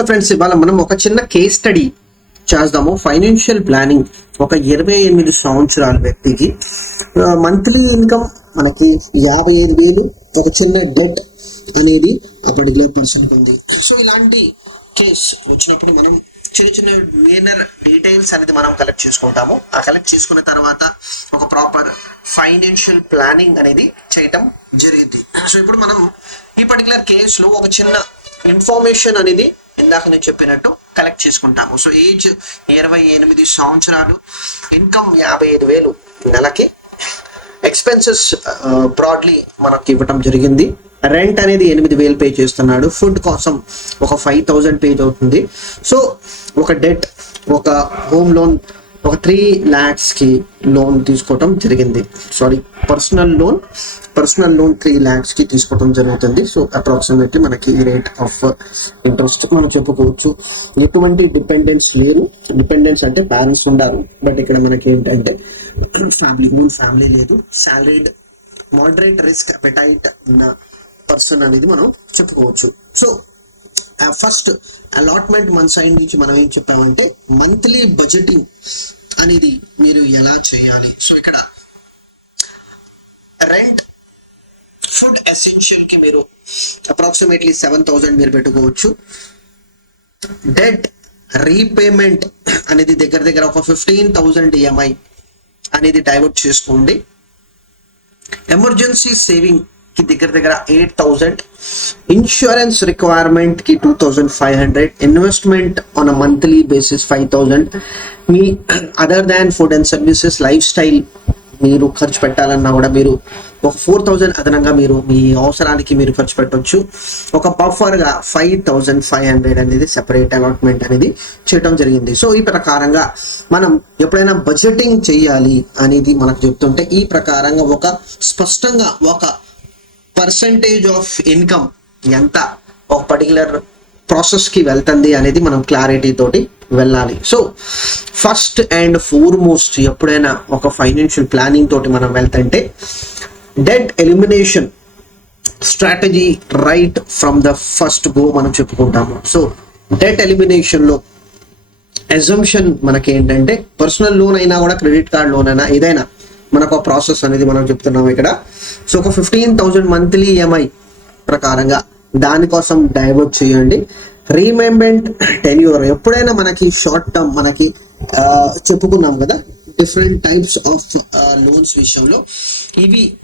Hello friends, ఇవాళ మనం ఒక చిన్న కేస్ స్టడీ చేద్దాము. ఫైనాన్షియల్ ప్లానింగ్ ఒక 28 సంవత్సరాల వ్యక్తికి మంత్లీ ఇన్కమ్ మనకి 55,000, ఒక చిన్న డెట్ అనేది ఆ పర్టికులర్ పర్సన్కి ఉంది. సో ఇలాంటి కేస్ వచ్చినప్పుడు మనం చిన్న చిన్న మేనర్ డీటెయిల్స్ అనేది మనం కలెక్ట్ చేసుకుంటాము. ఆ కలెక్ట్ చేసుకున్న తర్వాత ఒక ప్రాపర్ ఫైనాన్షియల్ ప్లానింగ్ అనేది చేయటం జరిగింది. సో ఇప్పుడు మనం ఈ పర్టికులర్ కేసులో ఒక చిన్న ఇన్ఫర్మేషన్ అనేది ఇందాక నేను చెప్పినట్టు కలెక్ట్ చేసుకుంటాము. సో ఏజ్ 28 సంవత్సరాలు, ఇన్కమ్ 55,000 నెలకి, ఎక్స్పెన్సెస్ బ్రాడ్లీ మనకి ఇవ్వటం జరిగింది. రెంట్ అనేది 8,000 పే చేస్తున్నాడు. ఫుడ్ కోసం ఒక 5,000 పే అవుతుంది. సో ఒక డెట్, ఒక హోమ్ లోన్ ఒక 3 lakhs లోన్ తీసుకోవటం జరిగింది. పర్సనల్ లోన్ 3 lakhs తీసుకోవడం జరుగుతుంది. సో అప్రాక్సిమేట్లీ మనకి రేట్ ఆఫ్ ఇంట్రెస్ట్ మనం చెప్పుకోవచ్చు. ఎటువంటి డిపెండెన్స్ లేరు. డిపెండెన్స్ అంటే పేరెంట్స్ ఉండారు, బట్ ఇక్కడ మనకి ఏంటంటే ఫ్యామిలీ లేదు. సాలరీడ్, మోడరేట్ రిస్క్ అపెటైట్ ఉన్న పర్సన్ అనేది మనం చెప్పుకోవచ్చు. సో ఫస్ట్ అలాట్మెంట్ మన సైడ్ నుంచి మనం ఏం చెప్పామంటే మంత్లీ బడ్జెటింగ్ అనేది మీరు ఎలా చేయాలి. సో ఇక్కడ రెంట్, ఫుడ్, ఎసెన్షియల్ కి మీరు అప్రాక్సిమేట్లీ 7,000 మీరు పెట్టుకోవచ్చు. డెట్ రీపేమెంట్ అనేది దగ్గర ఒక 15,000 EMI అనేది డైవర్ట్ చేసుకోండి. ఎమర్జెన్సీ సేవింగ్ కి దగ్గర 8,000, ఇన్సూరెన్స్ రిక్వైర్మెంట్ కి 2,500, investment on a monthly basis 5,000. Me other than food and services, life style మీరు ఖర్చు పెట్టాలన్నా కూడా మీరు ఒక 4,000 అదనంగా మీరు మీ అవసరానికి మీరు ఖర్చు పెట్టవచ్చు. ఒక బఫర్ గా 5,500 అనేది సెపరేట్ అలాట్మెంట్ అనేది చేయడం జరిగింది. సో ఈ ప్రకారంగా మనం ఎప్పుడైనా బడ్జెటింగ్ చేయాలి అనేది మనకు చెప్తుంటే ఈ ప్రకారంగా ఒక స్పష్టంగా ఒక పర్సంటేజ్ ఆఫ్ ఇన్కమ్ ఎంత ఒక పర్టికులర్ ప్రాసెస్ కి వెళ్తుంది అనేది మనం క్లారిటీ తోటి వెళ్ళాలి. సో ఫస్ట్ అండ్ ఫార్మోస్ట్ ఎప్పుడైనా ఒక ఫైనాన్షియల్ ప్లానింగ్ తోటి మనం వెళ్తుంటే debt elimination strategy right from the first go మనం చెప్పుకుంటాము. సో డెట్ ఎలిమినేషన్ లో అజంప్షన్ మనకి ఏంటంటే పర్సనల్ లోన్ అయినా కూడా క్రెడిట్ కార్డ్ లోన్ అయినా ఏదైనా మనకు ఆ ప్రాసెస్ అనేది మనం చెప్తున్నాం ఇక్కడ. సో ఒక 15,000 మంత్లీ EMI ప్రకారంగా దానికోసం డైవర్ట్ చేయండి. రీపేమెంట్ టెన్యూర్ ఎప్పుడైనా మనకి షార్ట్ టర్మ్ మనకి చెప్పుకున్నాం కదా డిఫరెంట్ టైప్స్ ఆఫ్ లోన్స్ విషయంలో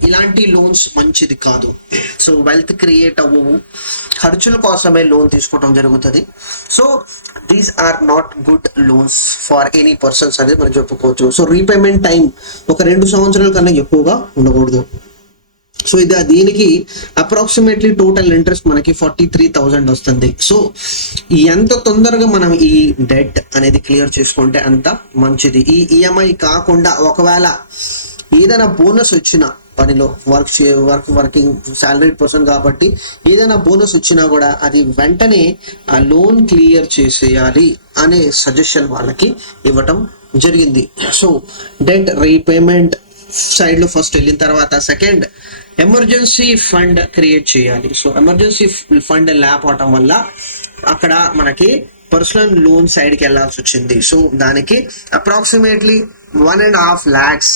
ఇలాంటి లోన్స్ మంచిది కాదు. సో వెల్త్ క్రియేట్ అవ్వవు, ఖర్చుల కోసమే లోన్ తీసుకోవడం జరుగుతుంది. So these are not good loans for any persons అనేది మనం చెప్పుకోవచ్చు. సో రీపేమెంట్ టైం ఒక 2 సంవత్సరాల కన్నా ఎక్కువగా ఉండకూడదు. సో దీనికి అప్రాక్సిమేట్లీ టోటల్ ఇంట్రెస్ట్ మనకి 43,000 వస్తుంది. సో ఎంత తొందరగా మనం ఈ డెట్ అనేది క్లియర్ చేసుకుంటే అంత మంచిది. ఈ EMI కాకుండా ఒకవేళ ఏదైనా బోనస్ వచ్చిన పనిలో వర్కింగ్ సాలరీడ్ పర్సన్ కాబట్టి ఏదైనా బోనస్ వచ్చినా కూడా అది వెంటనే ఆ లోన్ క్లియర్ చేసేయాలి అనే సజెషన్ వాళ్ళకి ఇవ్వటం జరిగింది. సో డెట్ రీపేమెంట్ సైడ్ లో ఫస్ట్ వెళ్ళిన తర్వాత సెకండ్ ఎమర్జెన్సీ ఫండ్ క్రియేట్ చేయాలి. సో ఎమర్జెన్సీ ఫండ్ లేకపోవటం వల్ల అక్కడ మనకి పర్సనల్ లోన్ సైడ్కి వెళ్ళాల్సి వచ్చింది. సో దానికి అప్రాక్సిమేట్లీ 1.5 lakhs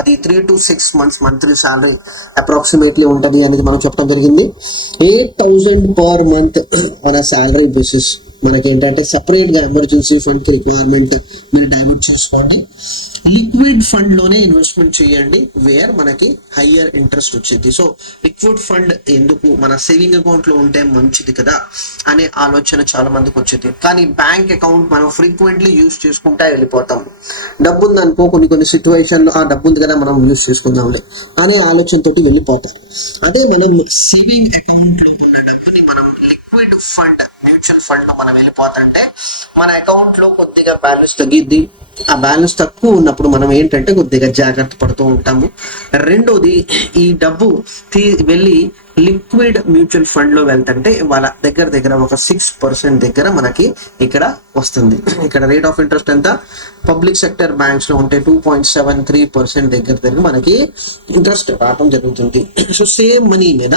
అది 3 to 6 months monthly salary approximately ఉంటుంది అనేది మనం చెప్పడం జరిగింది. 8,000 పర్ మంత్ మన సాలరీ బేసిస్ మనకి ఏంటంటే సెపరేట్ గా ఎమర్జెన్సీ ఫండ్ కి రిక్వైర్మెంట్ మీరు డైవర్ట్ చేసుకోండి. లిక్విడ్ ఫండ్ లోనే ఇన్వెస్ట్మెంట్ చేయండి వేర్ మనకి హయ్యర్ ఇంట్రెస్ట్ వచ్చింది. సో లిక్విడ్ ఫండ్ ఎందుకు, మన సేవింగ్ అకౌంట్ లో ఉంటే మంచిది కదా అనే ఆలోచన చాలా మందికి వచ్చింది. కానీ బ్యాంక్ అకౌంట్ మనం ఫ్రీక్వెంట్లీ యూజ్ చేసుకుంటా వెళ్ళిపోతాం. డబ్బు ఉంది అనుకో, కొన్ని సిచ్యువేషన్ లో ఆ డబ్బు ఉంది కదా మనం యూజ్ చేసుకుందాంలే అనే ఆలోచనతోటి వెళ్ళిపోతాం. అదే మనం సేవింగ్ అకౌంట్ లో ఉన్న డబ్బుని మనం లిక్విడ్ ఫండ్, మ్యూచువల్ ఫండ్ లో మనం వెళ్ళిపోతుంటే మన అకౌంట్ లో కొద్దిగా బ్యాలెన్స్ తగ్గిద్ది. ఆ బ్యాలెన్స్ తక్కువ ఉన్నప్పుడు మనం ఏంటంటే కొద్దిగా జాగ్రత్త పడుతూ ఉంటాము. రెండోది, ఈ డబ్బు వెళ్ళి లిక్విడ్ మ్యూచువల్ ఫండ్ లో వెళ్తుంటే వాళ్ళ దగ్గర ఒక 6% దగ్గర మనకి ఇక్కడ వస్తుంది. ఇక్కడ రేట్ ఆఫ్ ఇంట్రెస్ట్ ఎంత, పబ్లిక్ సెక్టర్ బ్యాంక్స్ లో ఉంటే 2.73% దగ్గర మనకి ఇంట్రెస్ట్ రావడం జరుగుతుంది. సో సేమ్ మనీ మీద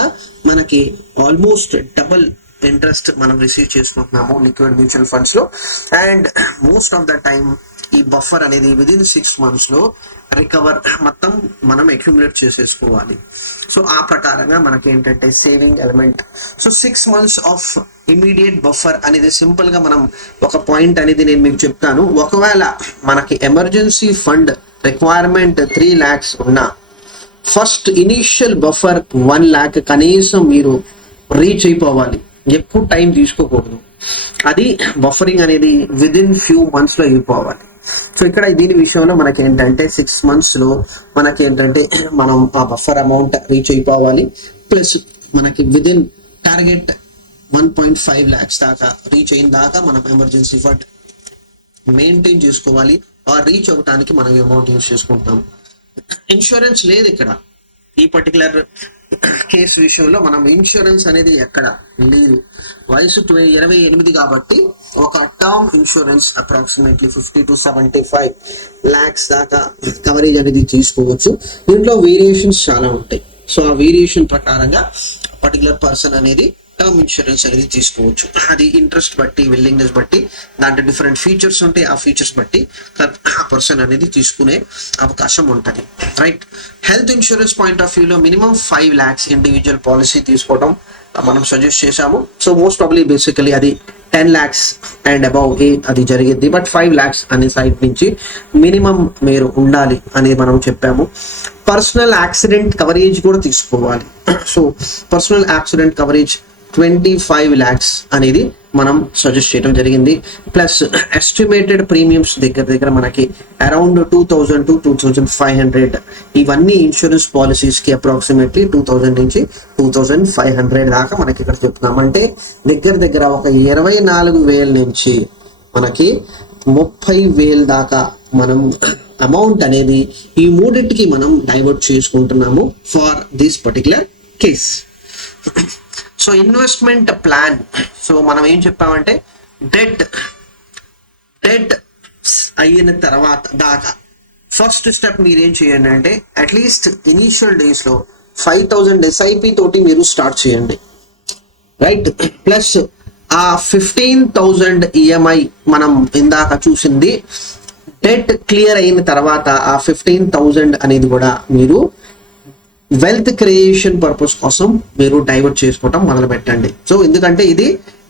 మనకి ఆల్మోస్ట్ డబల్ ఇంట్రెస్ట్ మనం రిసీవ్ చేసుకుంటున్నాము లిక్విడ్ మ్యూచువల్ ఫండ్స్ లో. And most of the time ఈ బఫర్ అనేది విదిన్ 6 months లో రికవర్ మొత్తం మనం అక్యుములేట్ చేసేసుకోవాలి. సో ఆ ప్రకారంగా మనకి ఏంటంటే saving element. So 6 months of immediate buffer అనేది సింపుల్ గా మనం ఒక పాయింట్ అనేది నేను మీకు చెప్తాను. ఒకవేళ మనకి ఎమర్జెన్సీ ఫండ్ రిక్వైర్మెంట్ 3 lakhs ఉన్నా ఫస్ట్ ఇనీషియల్ బఫర్ 1 lakh కనీసం మీరు రీచ్ అయిపోవాలి. ఎక్కువ టైం తీసుకోకూడదు. అది బఫరింగ్ అనేది విదిన్ ఫ్యూ మంత్స్ లో అయిపోవాలి. సో ఇక్కడ దీని విషయంలో మనకి ఏంటంటే 6 months లో మనకి ఏంటంటే మనం ఆ బఫర్ అమౌంట్ రీచ్ అయిపోవాలి. ప్లస్ మనకి విదిన్ టార్గెట్ 1.5 lakhs దాకా రీచ్ అయిన దాకా మనం ఎమర్జెన్సీ ఫండ్ మెయింటైన్ చేసుకోవాలి. ఆ రీచ్ అవ్వడానికి మనం అమౌంట్ యూజ్ చేసుకుంటాం. ఇన్సూరెన్స్ లేదు ఇక్కడ. ఈ పర్టికులర్ కేసు విషయంలో మనం ఇన్సూరెన్స్ అనేది ఎక్కడ లేదు. వయసు 28 కాబట్టి ఒక term insurance approximately 50 to 75 lakhs దాకా కవరేజ్ అనేది తీసుకోవచ్చు. దీంట్లో వేరియేషన్స్ చాలా ఉంటాయి. సో ఆ వేరియేషన్ ప్రకారంగా పర్టికులర్ పర్సన్ అనేది టర్మ్ ఇన్సూరెన్స్ అనేది తీసుకోవచ్చు. అది ఇంట్రెస్ట్ బట్టి, విల్లింగ్నెస్ బట్టి, దాంట్లో డిఫరెంట్ ఫీచర్స్ ఉంటాయి. ఆ ఫీచర్స్ బట్టి ఆ పర్సన్ అనేది తీసుకునే అవకాశం ఉంటుంది. Right. Health insurance point of వ్యూలో మినిమం 5 lakhs ఇండివిజువల్ పాలసీ తీసుకోవడం మనం సజెస్ట్ చేశాము. సో మోస్ట్ ప్రాబ్లీ బేసికలీ అది 10 lakhs అండ్ అబౌవ్ అది జరిగింది. బట్ 5 lakhs అనే సైడ్ నుంచి మినిమం మీరు ఉండాలి అనేది మనం చెప్పాము. పర్సనల్ యాక్సిడెంట్ కవరేజ్ కూడా తీసుకోవాలి. So personal accident coverage 25 lakhs అనేది మనం సజెస్ట్ చేయడం జరిగింది. ప్లస్ ఎస్టిమేటెడ్ ప్రీమియమ్స్ దగ్గర మనకి అరౌండ్ 2000 to 2500. ఇవన్నీ ఇన్సూరెన్స్ పాలసీస్ కి అప్రాక్సిమేట్లీ 2000 నుంచి 2500 దాకా మనకి ఇక్కడ చెప్తున్నాం. అంటే దగ్గర ఒక 24,000 నుంచి మనకి 30,000 దాకా మనం అమౌంట్ అనేది ఈ మూడింటికి మనం డైవర్ట్ చేసుకుంటున్నాము for this particular case. So investment plan. So మనం ఏం చెప్పామంటే డెట్ అయిన తర్వాత దాకా ఫస్ట్ స్టెప్ మీరు ఏం చేయండి అంటే అట్లీస్ట్ ఇనీషియల్ డేస్ లో 5,000 SIP తోటి మీరు స్టార్ట్ చేయండి. రైట్. ప్లస్ ఆ 15,000 EMI మనం ఇందాక చూసింది డెట్ క్లియర్ అయిన తర్వాత ఆ 15,000 అనేది కూడా మీరు వెల్త్ క్రియేషన్ పర్పస్ కోసం మీరు డైవర్ట్ చేసుకోవటం మొదలు పెట్టండి. సో ఎందుకంటే ఇది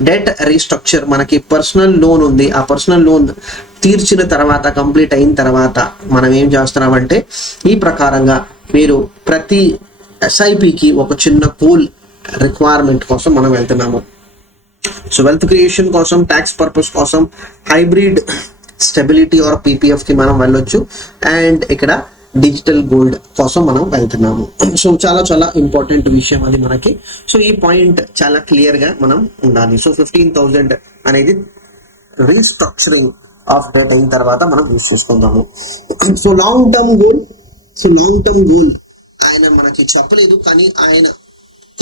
డెట్ రీస్ట్రక్చర్. మనకి పర్సనల్ లోన్ ఉంది. ఆ పర్సనల్ లోన్ తీర్చిన తర్వాత, కంప్లీట్ అయిన తర్వాత మనం ఏం చేస్తున్నామంటే ఈ ప్రకారంగా మీరు ప్రతి SIPకి ఒక చిన్న పూల్ రిక్వైర్మెంట్ కోసం మనం వెళ్తున్నాము. సో వెల్త్ క్రియేషన్ కోసం, ట్యాక్స్ పర్పస్ కోసం, హైబ్రిడ్ స్టెబిలిటీ ఆర్ PPF కి మనం వెళ్ళొచ్చు. అండ్ ఇక్కడ డిజిటల్ గోల్డ్ కోసం మనం వెళ్తున్నాము. సో చాలా ఇంపార్టెంట్ విషయం అది మనకి. సో ఈ పాయింట్ చాలా క్లియర్ గా మనం ఉండాలి. సో 15,000 అనేది రీస్ట్రక్చరింగ్ ఆఫ్ డెట్ అయిన తర్వాత మనం యూజ్ చేసుకుందాము. సో లాంగ్ టర్మ్ గోల్ ఆయన మనకి చెప్పలేదు, కానీ ఆయన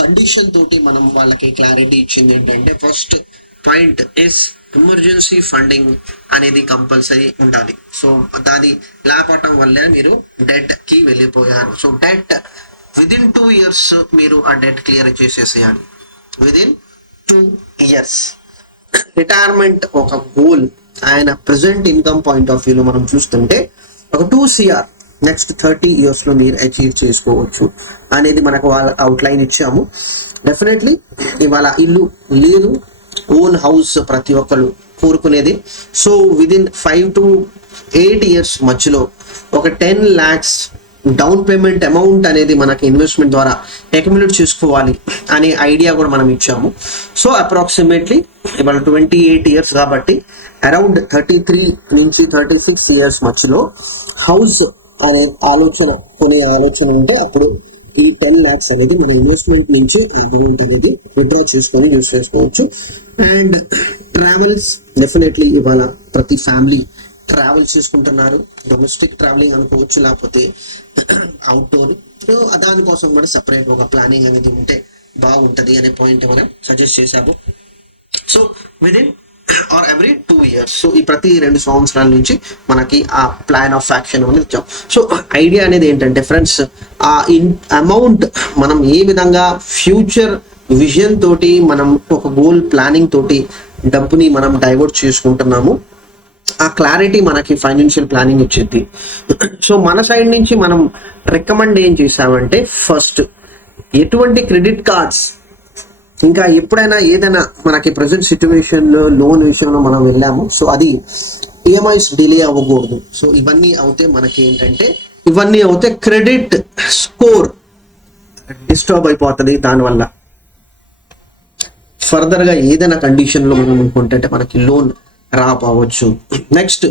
కండిషన్ తోటి మనం వాళ్ళకి క్లారిటీ ఇచ్చింది ఏంటంటే first point is emergency funding అనేది కంపల్సరీ ఉండాలి. సో దాని లేపటం వల్లే మీరు డెట్ కి వెళ్ళిపోయారు. సో డెట్ విదిన్ 2 years మీరు ఆ డెట్ క్లియర్ చేసేసేయాలి. Within 2 years. రిటైర్మెంట్ ఒక గోల్. ఆయన ప్రెసెంట్ ఇన్కమ్ పాయింట్ ఆఫ్ వ్యూలో మనం చూస్తుంటే ఒక 2 CR నెక్స్ట్ 30 years లో మీరు అచీవ్ చేసుకోవచ్చు అనేది మనకు వాళ్ళ అవుట్లైన్ ఇచ్చాము. డెఫినెట్లీ ఇవాళ ఇల్లు లేదు, ఓన్ హౌస్ ప్రతి ఒక్కరు కోరుకునేది. సో విదిన్ 5 to 8 years మధ్యలో ఒక 10 lakhs డౌన్ పేమెంట్ అమౌంట్ అనేది మనకి ఇన్వెస్ట్మెంట్ ద్వారా అక్యుములేట్ చేసుకోవాలి అనే ఐడియా కూడా మనం ఇచ్చాము. సో అప్రాక్సిమేట్లీ ఇవాళ 28 years కాబట్టి అరౌండ్ 33 నుంచి 36 years మధ్యలో హౌస్ అనే కొనే ఆలోచన ఉంటే అప్పుడు ఈ 10 lakhs అనేది మన ఇన్వెస్ట్మెంట్ నుంచి అమౌంట్ అనేది విత్డ్రా చేసుకొని యూజ్ చేసుకోవచ్చు. అండ్ ట్రావెల్స్ డెఫినెట్లీ ఇవాళ ప్రతి ఫ్యామిలీ ట్రావెల్ చేసుకుంటున్నారు. డొమెస్టిక్ ట్రావెలింగ్ అనుకోవచ్చు, లేకపోతే అవుట్డోర్. సో దానికోసం కూడా సపరేట్ ఒక ప్లానింగ్ అనేది ఉంటే బాగుంటది అనే పాయింట్ మనం సజెస్ట్ చేశాము. So within or every 2 years. So ఈ ప్రతి 2 సంవత్సరాల నుంచి మనకి ఆ ప్లాన్ ఆఫ్ యాక్షన్ అనేది ఇచ్చాం. సో ఐడియా అనేది ఏంటంటే ఫ్రెండ్స్, ఆ అమౌంట్ మనం ఏ విధంగా ఫ్యూచర్ విజన్ తోటి మనం ఒక గోల్ ప్లానింగ్ తోటి డబ్బుని మనం డైవర్ట్ చేసుకుంటున్నాము, ఆ క్లారిటీ మనకి ఫైనాన్షియల్ ప్లానింగ్ ఇచ్చింది. సో మన సైడ్ నుంచి మనం రికమెండ్ ఏం చేసామంటే, ఫస్ట్ ఎటువంటి క్రెడిట్ కార్డ్స్, ఇంకా ఎప్పుడైనా ఏదైనా మనకి ప్రజెంట్ సిచ్యువేషన్ లో లోన్ విషయంలో మనం వెళ్ళాము, సో అది ఈఎంఐస్ డిలే అవ్వకూడదు. సో ఇవన్నీ అవుతే మనకి ఏంటంటే, ఇవన్నీ అవుతే క్రెడిట్ స్కోర్ డిస్టర్బ్ అయిపోతుంది. దానివల్ల ఫర్దర్ గా ఏదైనా కండిషన్ లో మనం అనుకుంటే మనకి లోన్ రాపోవచ్చు. నెక్స్ట్,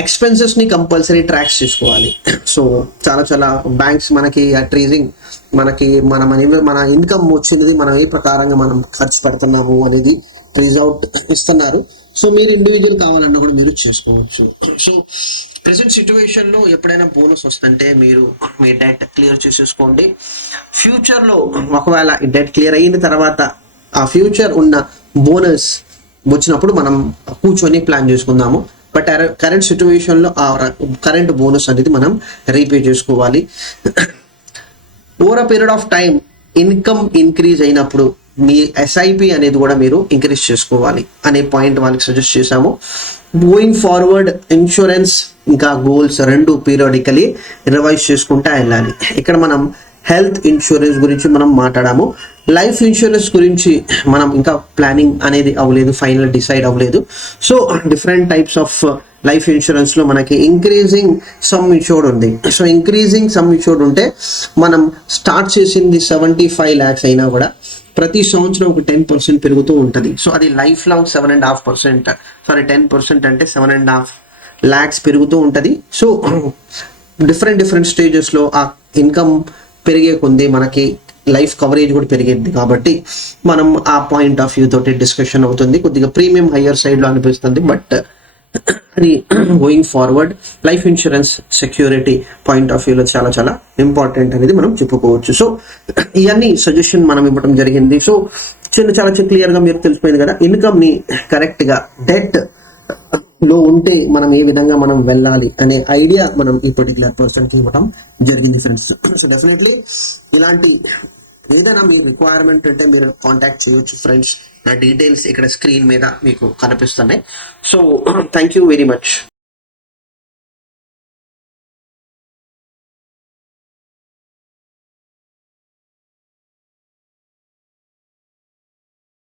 ఎక్స్పెన్సెస్ ని కంపల్సరీ ట్రాక్స్ చేసుకోవాలి. సో చాలా చాలా బ్యాంక్స్ మనకి ట్రేసింగ్, మనకి మన ఇన్కమ్ వచ్చినది మనం ఏ ప్రకారంగా మనం ఖర్చు పెడుతున్నాము అనేది ట్రేజ్ అవుట్ ఇస్తున్నారు. సో మీరు ఇండివిజువల్ కావాలన్నా కూడా మీరు చేసుకోవచ్చు. సో ప్రెసెంట్ సిచ్యువేషన్ లో ఎప్పుడైనా బోనస్ వస్తుంటే మీరు మీ డెట్ క్లియర్ చేసేసుకోండి. ఫ్యూచర్ లో ఒకవేళ డెట్ క్లియర్ అయిన తర్వాత ఆ ఫ్యూచర్ ఉన్న బోనస్ వచ్చినప్పుడు మనం కూర్చొని ప్లాన్ చేసుకుందాము. బట్ కరెంట్ సిచ్యువేషన్ లో ఆ కరెంట్ బోనస్ అనేది మనం రీపే చేసుకోవాలి. Over a period of time income increase అయినప్పుడు మీ ఎస్ఐపి అనేది కూడా మీరు ఇంక్రీజ్ చేసుకోవాలి అనే పాయింట్ వాళ్ళకి సజెస్ట్ చేశాము. గోయింగ్ ఫార్వర్డ్ ఇన్సూరెన్స్ ఇంకా గోల్స్ రెండు పీరియాడికలీ రివైజ్ చేసుకుంటా వెళ్ళాలి. ఇక్కడ మనం హెల్త్ ఇన్సూరెన్స్ గురించి మనం మాట్లాడాము. లైఫ్ ఇన్సూరెన్స్ గురించి మనం ఇంకా ప్లానింగ్ అనేది అవ్వలేదు, ఫైనల్ డిసైడ్ అవ్వలేదు. So different types of life insurance లో మనకి ఇంక్రీజింగ్ సమ్ ఇన్షూర్డ్ ఉంది. సో ఇంక్రీజింగ్ సమ్ ఇన్షూర్డ్ ఉంటే మనం స్టార్ట్ చేసింది 75 lakhs అయినా కూడా ప్రతి సంవత్సరం ఒక 10% పెరుగుతూ ఉంటుంది. సో అది లైఫ్ లాంగ్ 7.5%, సారీ 10% అంటే 7.5 lakhs పెరుగుతూ ఉంటుంది. సో డిఫరెంట్ స్టేజెస్ లో ఆ ఇన్కమ్ పెరిగే కొంది మనకి లైఫ్ కవరేజ్ కూడా పెరిగింది. కాబట్టి మనం ఆ పాయింట్ ఆఫ్ వ్యూ తోటి డిస్కషన్ అవుతుంది. కొద్దిగా ప్రీమియం హయ్యర్ సైడ్ లో అనిపిస్తుంది, బట్ అది going forward life insurance security point of వ్యూలో చాలా చాలా ఇంపార్టెంట్ అనేది మనం చెప్పుకోవచ్చు. సో ఇవన్నీ సజెషన్ మనం ఇవ్వడం జరిగింది. సో చాలా క్లియర్ గా మీరు తెలిసిపోయింది కదా, ఇన్కమ్ ని కరెక్ట్ గా డెట్ లో ఉంటే మనం ఏ విధంగా మనం వెళ్ళాలి అనే ఐడియా మనం ఈ పర్టికులర్ పర్సన్ కి ఇవ్వడం జరిగింది ఫ్రెండ్స్. సో డెఫినెట్లీ ఇలాంటి ఏదైనా మీ రిక్వైర్మెంట్ అంటే మీరు కాంటాక్ట్ చేయొచ్చు ఫ్రెండ్స్. నా డీటెయిల్స్ ఇక్కడ స్క్రీన్ మీద మీకు కనిపిస్తున్నాయి. So thank you very much.